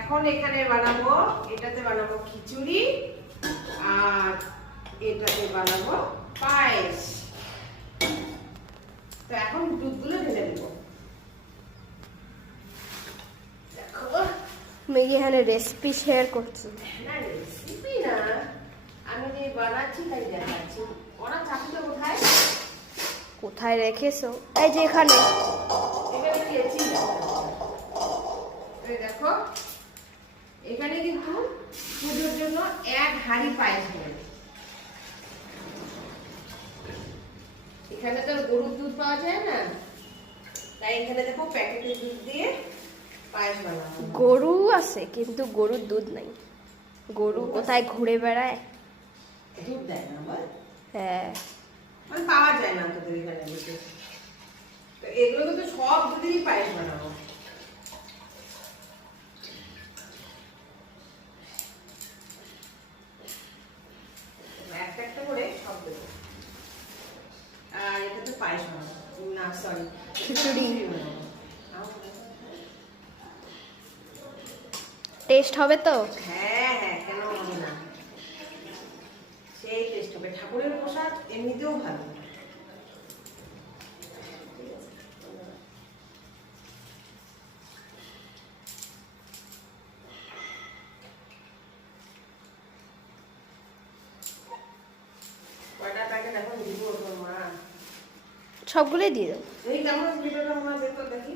এখন এখানে বানাবো, এটাতে বানাবো খিচুড়ি আর এটাতে বানাবো পায়েস। তো এখন দুধগুলো ঢেলে দেবো। দেখো মেয়ে এখানে রেসিপি শেয়ার করছি। না রেসিপি না, আমি যে বানাচ্ছি তাই দেখাচ্ছি। ওরা চাকুটা কোথায়? কোথায় রেখেছো? এই যে এখানে। এখানে দিয়েছি। এই দেখো এখানে কিন্তু পুজোর জন্য এক হাঁড়ি পায়েস হবে। এখানে তো গরুর দুধ পাওয়া যায় না, তাই এখানে দেখো প্যাকেটের দুধ দিয়ে পায়েস বানাবো। গরু আছে কিন্তু গরুর দুধ নাই। গরু কোথায় ঘুরে বেড়ায়? দুধ দেয় না বল? হ্যাঁ, মানে পাওয়া যায় না তোদের এখানে বিশেষ। তো এগুলো তো সব দুধেরই পায়েস বানাবো। একটা একটা করে সব দেবো। আর এটা তো পায়েস বানাবো না, সরি খিচুড়ি। বানাবো। টেস্ট হবে তো? হ্যাঁ হ্যাঁ, কেন হবে না, সেই টেস্ট হবে। ঠাকুরের প্রসাদ এমনিতেও ভালো। কয়টা প্যাকেট এখন দিব তোর মা? সবগুলোই দিয়ে দাও। এই কেমন ভিডিওটা মনে হয় দেখি।